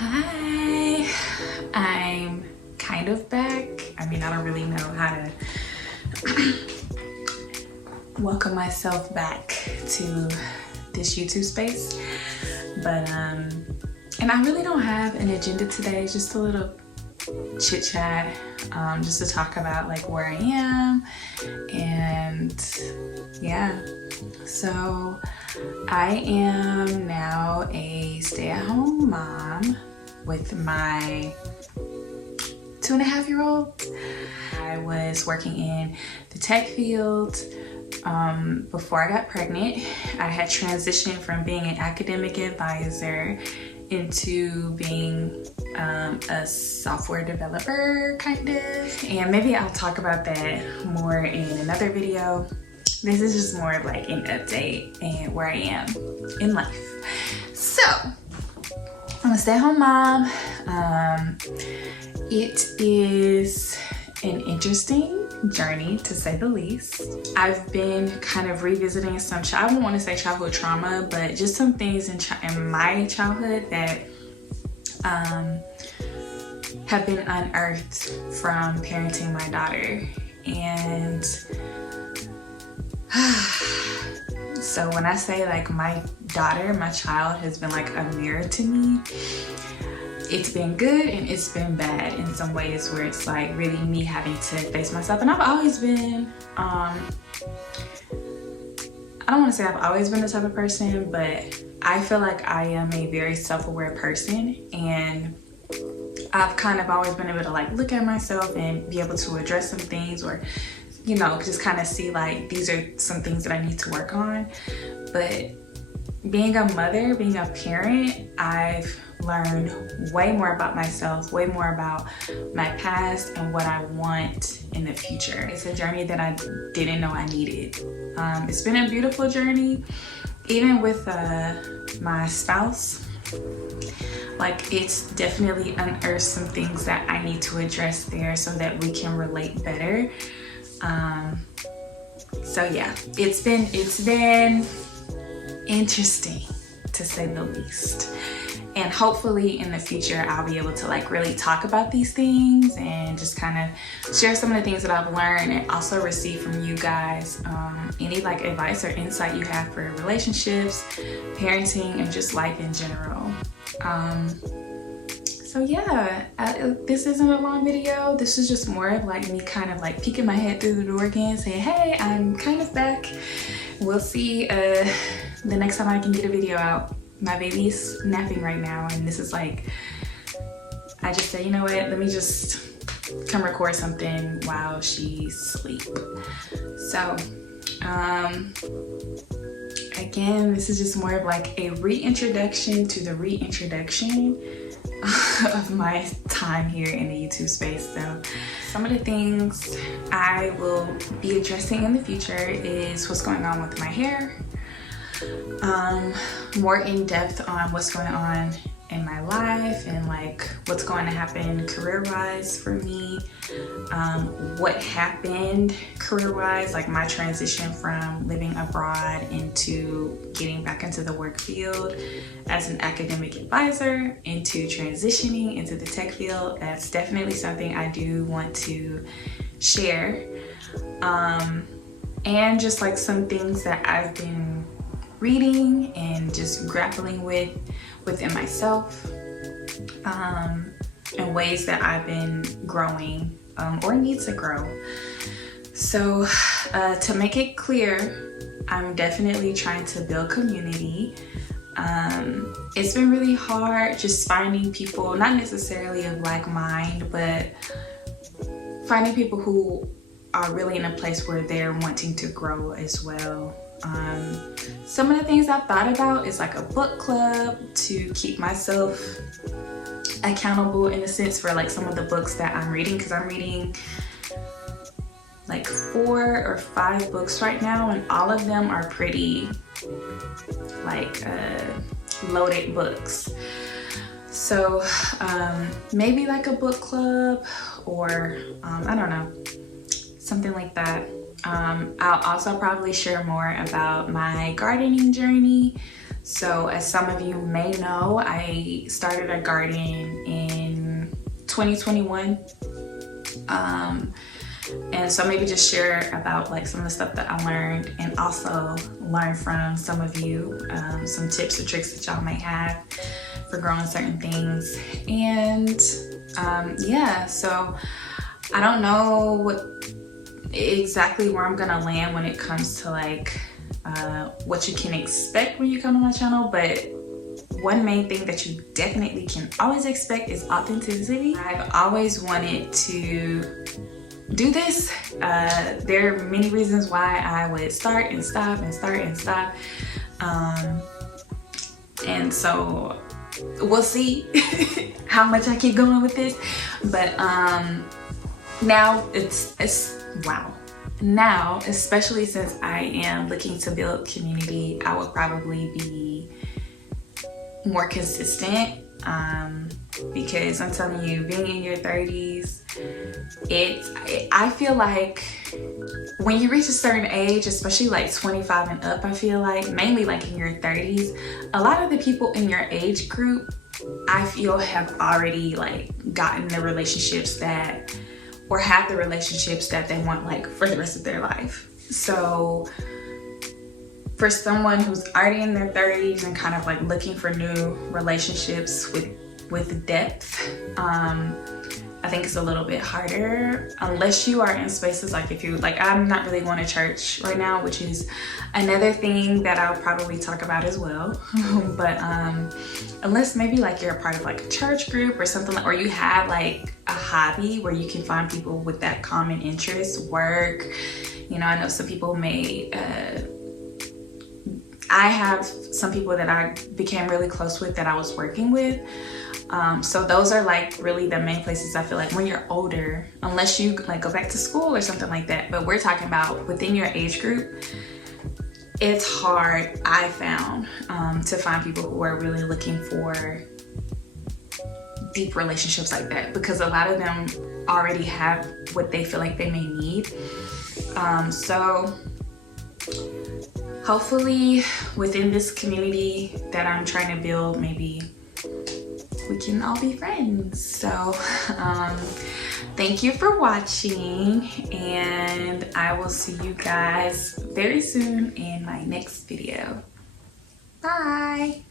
Hi, I'm kind of back. I mean, I don't really know how to welcome myself back to this YouTube space, but and I really don't have an agenda today, just a little chit chat, just to talk about like where I am, and yeah. So I am now a stay-at-home mom with my 2.5-year-old. I was working in the tech field before I got pregnant. I had transitioned from being an academic advisor into being a software developer, kind of. And maybe I'll talk about that more in another video. This is just more of like an update and where I am in life. So, I'm a stay-at-home mom. It is an interesting journey, to say the least. I've been kind of revisiting some, I don't want to say childhood trauma, but just some things in my childhood that have been unearthed from parenting my daughter. And so when I say like my daughter, my child has been like a mirror to me, it's been good and it's been bad in some ways, where it's like really me having to face myself. And I've always been, I don't want to say I've always been the type of person, but I feel like I am a very self-aware person, and I've kind of always been able to like look at myself and be able to address some things, or you know, just kind of see like these are some things that I need to work on. But being a mother, being a parent, I've learned way more about myself, way more about my past and what I want in the future. It's a journey that I didn't know I needed. It's been a beautiful journey, even with my spouse. Like, it's definitely unearthed some things that I need to address there so that we can relate better. So yeah, it's been interesting, to say the least. And hopefully in the future I'll be able to like really talk about these things and just kind of share some of the things that I've learned, and also receive from you guys any like advice or insight you have for relationships, parenting, and just life in general. So yeah, this isn't a long video. This is just more of like me kind of like peeking my head through the door again, saying, hey, I'm kind of back. We'll see the next time I can get a video out. My baby's napping right now, and this is like, I just say, you know what, let me just come record something while she's asleep. So, again, this is just more of like a reintroduction to the reintroduction of my time here in the YouTube space. So some of the things I will be addressing in the future is what's going on with my hair, more in depth on what's going on in my life and like what's going to happen career-wise for me, what happened career-wise, like my transition from living abroad into getting back into the work field as an academic advisor, into transitioning into the tech field. That's definitely something I do want to share, and just like some things that I've been reading and just grappling with within myself, and ways that I've been growing or need to grow. So to make it clear, I'm definitely trying to build community. It's been really hard just finding people, not necessarily of like mind, but finding people who are really in a place where they're wanting to grow as well. Some of the things I've thought about is like a book club to keep myself accountable, in a sense, for like some of the books that I'm reading, because I'm reading like 4 or 5 books right now, and all of them are pretty like loaded books. So maybe like a book club, or I don't know, something like that. I'll also probably share more about my gardening journey. So as some of you may know, I started a garden in 2021. And so maybe just share about like some of the stuff that I learned, and also learn from some of you some tips or tricks that y'all may have for growing certain things. And yeah, so I don't know exactly where I'm gonna land when it comes to like what you can expect when you come to my channel, but one main thing that you definitely can always expect is authenticity. I've always wanted to do this. There are many reasons why I would start and stop and start and stop. And so we'll see how much I keep going with this. But now it's wow. Now, especially since I am looking to build community, I would probably be more consistent. Because I'm telling you, being in your 30s, I feel like when you reach a certain age, especially like 25 and up, I feel like mainly like in your 30s, a lot of the people in your age group, I feel have already like gotten the relationships that, or have the relationships that they want like for the rest of their life. So for someone who's already in their 30s and kind of like looking for new relationships with depth, I think it's a little bit harder unless you are in spaces like, if you like, I'm not really going to church right now, which is another thing that I'll probably talk about as well. But unless maybe like you're a part of like a church group or something, like, or you have like a hobby where you can find people with that common interest, work, you know, I know some people may I have some people that I became really close with that I was working with. So those are like really the main places I feel like when you're older, unless you like go back to school or something like that, but we're talking about within your age group, it's hard, I found, to find people who are really looking for deep relationships like that, because a lot of them already have what they feel like they may need. So hopefully within this community that I'm trying to build, maybe we can all be friends. So thank you for watching, and I will see you guys very soon in my next video. Bye.